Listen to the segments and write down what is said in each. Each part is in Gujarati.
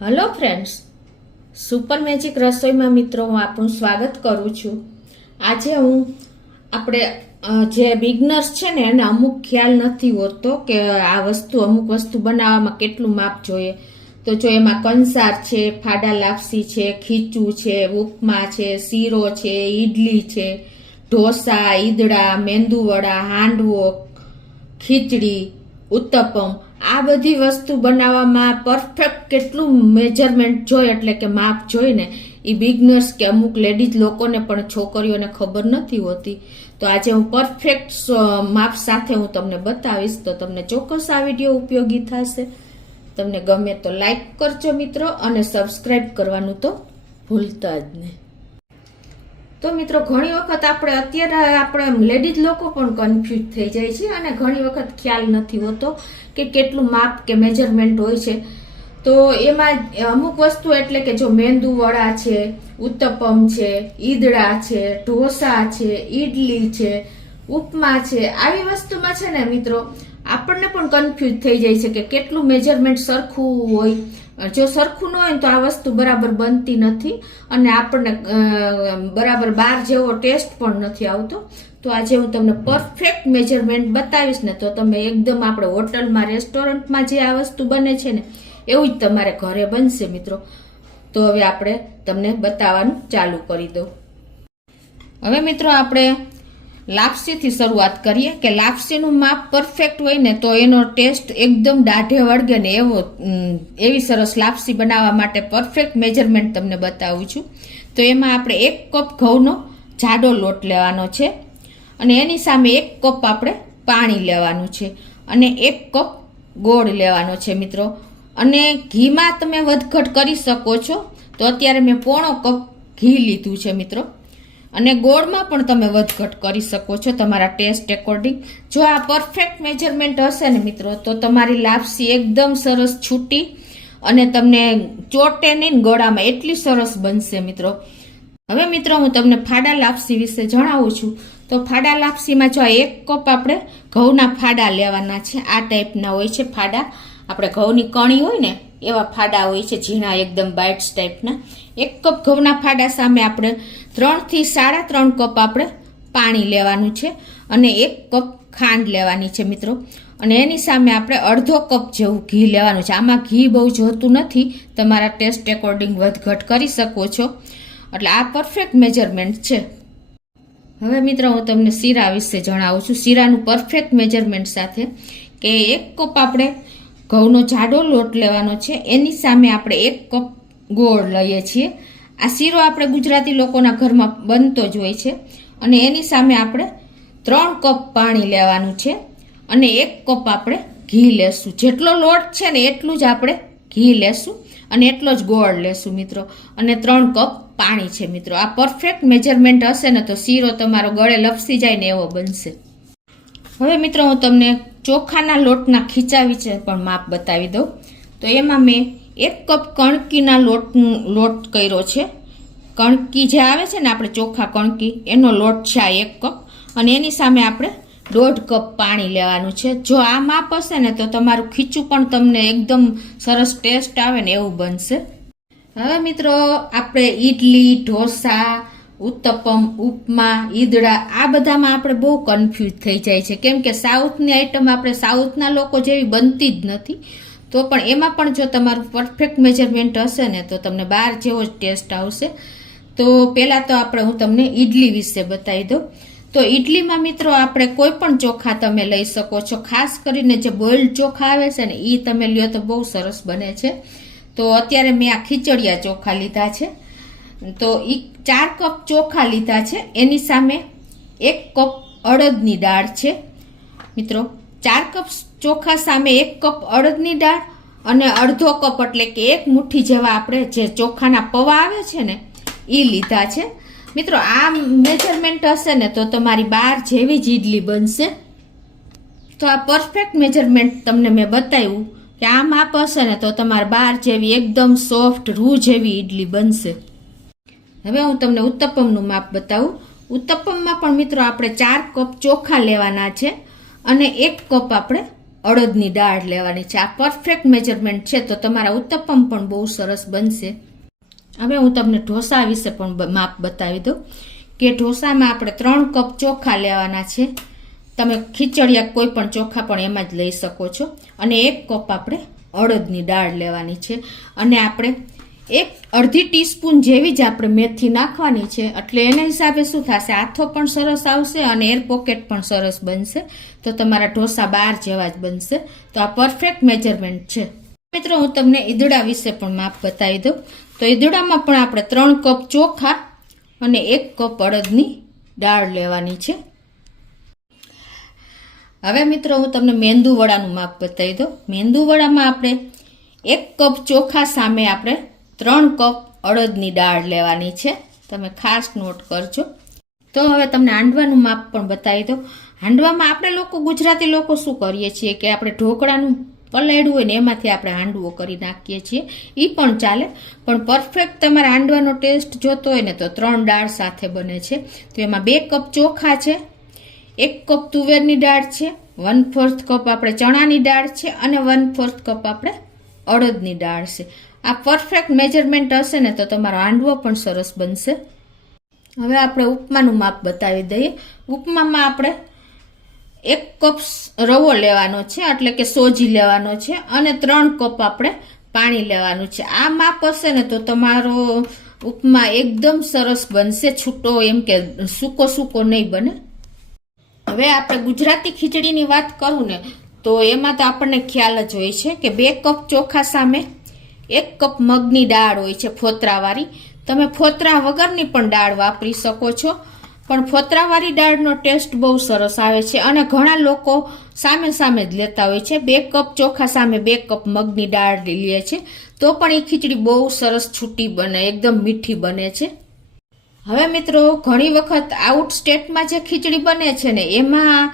હેલો ફ્રેન્ડ્સ, સુપર મેજિક રસોઈમાં મિત્રો હું આપનું સ્વાગત કરું છું। આજે હું આપણે જે બિગનર્સ છે ને એને અમુક ખ્યાલ નથી હોતો કે આ અમુક વસ્તુ બનાવવામાં કેટલું માપ જોઈએ। તો જો એમાં કંસાર છે, ફાડા લાપસી છે, ખીચું છે, ઉપમા છે, શીરો છે, ઈડલી છે, ઢોસા, ઈદડા, મેંદુવડા, હાંડવો, ખીચડી, ઉત્તપમ, આ બધી વસ્તુ બનાવવામાં પરફેક્ટ કેટલું મેજરમેન્ટ જોઈએ એટલે કે માપ જોઈને એ બિગનર્સ કે અમુક લેડીઝ લોકોને પણ છોકરીઓને ખબર નથી હોતી। તો આજે હું પરફેક્ટ માપ સાથે હું તમને બતાવીશ, તો તમને ચોક્કસ આ વિડીયો ઉપયોગી થશે। તમને ગમે તો લાઈક કરજો મિત્રો, અને સબસ્ક્રાઈબ કરવાનું તો ભૂલતા જ નહીં। તો મિત્રો ઘણી વખત અત્યારે આપણે લેડીઝ લોકો પણ કન્ફ્યુઝ થઈ જાય છે અને ઘણી વખત ખ્યાલ નથી હોતો કે કેટલું માપ કે મેજરમેન્ટ હોય છે। તો એમાં અમુક વસ્તુ એટલે કે જો મેંદુ વડા છે, ઉત્તપમ છે, ઈદડા છે, ઢોસા છે, ઈડલી છે, ઉપમા છે, આવી વસ્તુમાં છે ને મિત્રો આપણને પણ કન્ફ્યુઝ થઈ જાય છે કે કેટલું મેજરમેન્ટ સરખું હોય। જો સરખું ન હોય તો આ વસ્તુ બરાબર બનતી નથી અને આપણને બરાબર બાર જેવો ટેસ્ટ પણ નથી આવતો। તો આજે હું તમને પરફેક્ટ મેજરમેન્ટ બતાવીશ ને તો તમે એકદમ આપણે હોટલમાં, રેસ્ટોરન્ટમાં જે આ વસ્તુ બને છે ને એવું જ તમારે ઘરે બનશે મિત્રો। તો હવે આપણે તમને બતાવવાનું ચાલુ કરી દઉં। હવે મિત્રો આપણે લાપસીથી શરૂઆત કરીએ કે લાપસીનું માપ પરફેક્ટ હોય ને તો એનો ટેસ્ટ એકદમ દાઢે વળગે ને એવી સરસ લાપસી બનાવવા માટે પરફેક્ટ મેજરમેન્ટ તમને બતાવું છું। તો એમાં આપણે 1 કપ ઘઉંનો જાડો લોટ લેવાનો છે અને એની સામે 1 કપ આપણે પાણી લેવાનું છે અને 1 કપ ગોળ લેવાનો છે મિત્રો। અને ઘીમાં તમે વધઘટ કરી શકો છો, તો અત્યારે મેં 1/4 કપ ઘી લીધું છે મિત્રો। અને ગોળમાં પણ તમે વધઘટ કરી શકો છો તમારા ટેસ્ટ એકોર્ડિંગ। જો આ પરફેક્ટ મેજરમેન્ટ હશે ને મિત્રો તો તમારી લાપસી એકદમ સરસ છૂટી અને તમને ચોટે નહીં ગળામાં, એટલી સરસ બનશે મિત્રો। હવે મિત્રો હું તમને ફાડા લાપસી વિશે જણાવું છું। તો ફાડા લાપસીમાં જો 1 કપ આપણે ઘઉંના ફાડા લેવાના છે। આ ટાઈપના હોય છે ફાડા, આપણે ઘઉંની કણી હોય ને એવા ફાડા હોય છે, ઝીણા એકદમ બાઇટ્સ ટાઈપના। 1 કપ ઘઉંના ફાડા સામે આપણે 3 થી 3.5 કપ આપણે પાણી લેવાનું છે અને 1 કપ ખાંડ લેવાની છે મિત્રો। અને એની સામે આપણે અડધો કપ જેવું ઘી લેવાનું છે। આમાં ઘી બહુ જોતું નથી, તમારા ટેસ્ટ એકોર્ડિંગ વધઘટ કરી શકો છો, એટલે આ પરફેક્ટ મેજરમેન્ટ છે। હવે મિત્રો હું તમને શીરા વિશે જણાવું છું, શીરાનું પરફેક્ટ મેજરમેન્ટ સાથે કે 1 કપ આપણે ઘઉંનો જાડો લોટ લેવાનો છે, એની સામે આપણે 1 કપ ગોળ લઈએ છીએ। આ શીરો આપણે ગુજરાતી લોકોના ઘરમાં બનતો જ હોય છે। અને એની સામે આપણે 3 કપ પાણી લેવાનું છે અને 1 કપ આપણે ઘી લેશું। જેટલો લોટ છે ને એટલું જ આપણે ઘી લેશું અને એટલો જ ગોળ લેશું મિત્રો, અને 3 કપ પાણી છે મિત્રો। આ પરફેક્ટ મેજરમેન્ટ હશે ને તો શીરો તમારો ગળે લપસી જાય ને એવો બનશે। હવે મિત્રો હું તમને ચોખાના લોટના ખીચા વિશે પણ માપ બતાવી દઉં। તો એમાં મેં 1 કપ કણકીના લોટ કર્યો છે। કણકી જે આવે છે ને આપણે ચોખા કણકી, એનો લોટ છે આ 1 કપ, અને એની સામે આપણે 1.5 કપ પાણી લેવાનું છે। જો આ માપ હશે ને તો તમારું ખીચું પણ તમને એકદમ સરસ ટેસ્ટ આવે ને એવું બનશે। હવે મિત્રો આપણે ઈડલી, ઢોસા, ઉત્તપમ, ઉપમા, ઈદડા આ બધામાં આપણે બહુ કન્ફ્યુઝ થઈ જાય છે, કેમ કે સાઉથની આઈટમ આપણે સાઉથના લોકો જેવી બનતી જ નથી। તો પણ એમાં પણ જો તમારું પરફેક્ટ મેજરમેન્ટ હશે ને તો તમને બહાર જેવો જ ટેસ્ટ આવશે। તો પહેલાં તો હું તમને ઈડલી વિશે બતાવી દઉં। તો ઈડલીમાં મિત્રો આપણે કોઈ પણ ચોખા તમે લઈ શકો છો, ખાસ કરીને જે બોઇલ્ડ ચોખા આવે છે ને એ તમે લ્યો તો બહુ સરસ બને છે। તો અત્યારે મેં આ ખીચડિયા ચોખા લીધા છે, તો એ 4 કપ ચોખા લીધા છે, એની સામે 1 કપ અડદની દાળ છે મિત્રો। 4 કપ ચોખા સામે 1 કપ અડદની દાળ અને અડધો કપ એટલે કે 1 મુઠ્ઠી જેવા આપણે જે ચોખાના પૌવા આવે છે ને એ લીધા છે મિત્રો। આ મેજરમેન્ટ હશે ને તો તમારી બાર જેવી જ ઈડલી બનશે। તો આ પરફેક્ટ મેજરમેન્ટ તમને મેં બતાવ્યું કે આ માપ હશે ને તો તમારે બાર જેવી એકદમ સોફ્ટ રૂ જેવી ઈડલી બનશે। હવે હું તમને ઉત્તપમનું માપ બતાવું। ઉત્તપમમાં પણ મિત્રો આપણે 4 કપ ચોખા લેવાના છે અને 1 કપ આપણે અડદની દાળ લેવાની છે. આ પરફેક્ટ મેજરમેન્ટ છે, તો તમારા ઉત્તપમ પણ બહુ સરસ બનશે. હવે હું તમને ઢોસા વિશે પણ માપ બતાવી દઉં કે ઢોસામાં આપણે 3 કપ ચોખા લેવાના છે. તમે ખીચડિયા કોઈ પણ ચોખા પણ એમાં જ લઈ શકો છો. અને 1 કપ આપણે અડદની દાળ લેવાની છે. અને આપણે અડધી ટીસ્પૂન જેવી જ આપણે મેથી નાખવાની છે. એટલે એના હિસાબે શું થશે, આથો પણ સરસ આવશે અને એર પોકેટ પણ સરસ બનશે. તો તમારા ઢોસા 12 જેવા જ બનશે. તો આ પરફેક્ટ મેજરમેન્ટ છે. મિત્રો હું તમને ઈદડા વિશે પણ માપ બતાવી દઉં. તો ઈદડામાં પણ આપણે 3 કપ ચોખા અને 1 કપ અડદની દાળ લેવાની છે. હવે મિત્રો હું તમને મેંદુવડાનું માપ બતાવી દઉં. મેંદુવડામાં આપણે 1 કપ ચોખા સામે આપણે 3 કપ અડદની દાળ લેવાની છે. તમે ખાસ નોટ કરજો. તો હવે તમને હાંડવાનું માપ પણ બતાવી દઉં. હાંડવામાં આપણે ગુજરાતી લોકો શું કરીએ છીએ કે આપણે ઢોકળાનું પલાળ્યું હોય ને એમાંથી આપણે હાંડવો કરી નાખીએ છીએ. એ પણ ચાલે, પણ પરફેક્ટ તમારે હાંડવાનો ટેસ્ટ જોતો હોય ને તો 3 દાળ સાથે બને છે. તો એમાં 2 કપ ચોખા છે, 1 કપ તુવેરની દાળ છે, 1/4 કપ આપણે ચણાની દાળ છે અને 1/4 કપ આપણે અડદની દાળ છે. આ પરફેક્ટ મેજરમેન્ટ હશે ને તો તમારો હાંડવો પણ સરસ બનશે. હવે આપણે ઉપમાનું માપ બતાવી દઈએ. ઉપમામાં આપણે 1 કપ રવો લેવાનો છે, એટલે કે સોજી લેવાનો છે, અને 3 કપ આપણે પાણી લેવાનું છે. આ માપ હશે ને તો તમારો ઉપમા એકદમ સરસ બનશે. છૂટો એમ કે સૂકો નહીં બને. હવે આપણે ગુજરાતી ખીચડીની વાત કરું ને તો એમાં તો આપણને ખ્યાલ જ હોય છે કે 2 કપ ચોખા સામે 1 કપ મગની દાળ હોય છે, ફોતરાવાળી. તમે ફોતરા વગરની પણ દાળ વાપરી શકો છો, પણ ફોતરાવાળી દાળનો ટેસ્ટ બહુ સરસ આવે છે. અને ઘણા લોકો સામે જ લેતા હોય છે. 2 કપ ચોખા સામે 2 કપ મગની દાળ લે છે, તો પણ એ ખીચડી બહુ સરસ છૂટી બને, એકદમ મીઠી બને છે. હવે મિત્રો ઘણી વખત આઉટ સ્ટેટમાં જે ખીચડી બને છે ને એમાં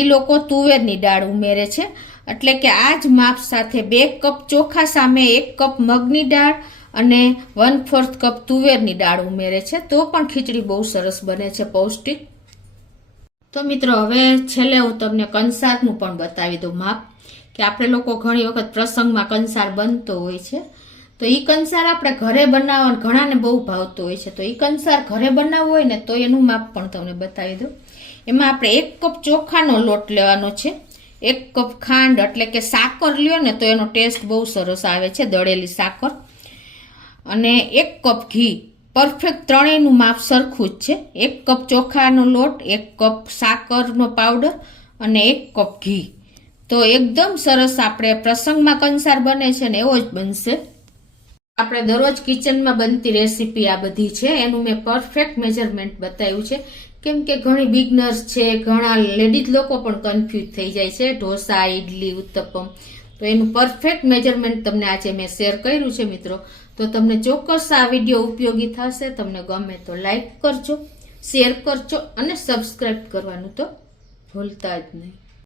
એ લોકો તુવેરની દાળ ઉમેરે છે. એટલે કે આ જ માપ સાથે 2 કપ ચોખા સામે 1 કપ મગની દાળ અને 1/4 કપ તુવેરની દાળ ઉમેરે છે, તો પણ ખીચડી બહુ સરસ બને છે, પૌષ્ટિક. તો મિત્રો હવે છેલ્લે હું તમને કંસારનું પણ બતાવી દઉં માપ, કે આપણે લોકો ઘણી વખત પ્રસંગમાં કંસાર બનતો હોય છે. તો એ કંસાર આપણે ઘરે બનાવવા ઘણાને બહુ ભાવતો હોય છે. તો એ કંસાર ઘરે બનાવવો હોય ને તો એનું માપ પણ તમને બતાવી દઉં. એમાં આપણે 1 કપ ચોખાનો લોટ લેવાનો છે, 1 કપ ખાંડ એટલે કે સાકર લ્યો ને તો એનો ટેસ્ટ બહુ સરસ આવે છે, દળેલી સાકર, અને 1 કપ ઘી. પરફેક્ટ ત્રણેયનું માપ સરખું જ છે. 1 કપ ચોખાનો લોટ, 1 કપ સાકરનો પાવડર અને 1 કપ ઘી. તો એકદમ સરસ આપણે પ્રસંગમાં કંસાર બને છે ને એવો જ બનશે. આપણે દરરોજ કિચનમાં બનતી રેસીપી આ બધી છે, એનું મેં પરફેક્ટ મેજરમેન્ટ બતાવ્યું છે. કેમ કે ઘણી બિગનર્સ છે, ઘણા લેડીઝ લોકો પણ કન્ફ્યુઝ થઈ જાય છે ઢોસા, ઇડલી, ઉત્તપમ. તો એનું પરફેક્ટ મેજરમેન્ટ તમને આજે મેં શેર કર્યું છે મિત્રો. તો તમને ચોક્કસ આ વિડીયો ઉપયોગી થશે. તમને ગમે તો લાઈક કરજો, શેર કરજો અને સબસ્ક્રાઈબ કરવાનું તો ભૂલતા જ નહીં.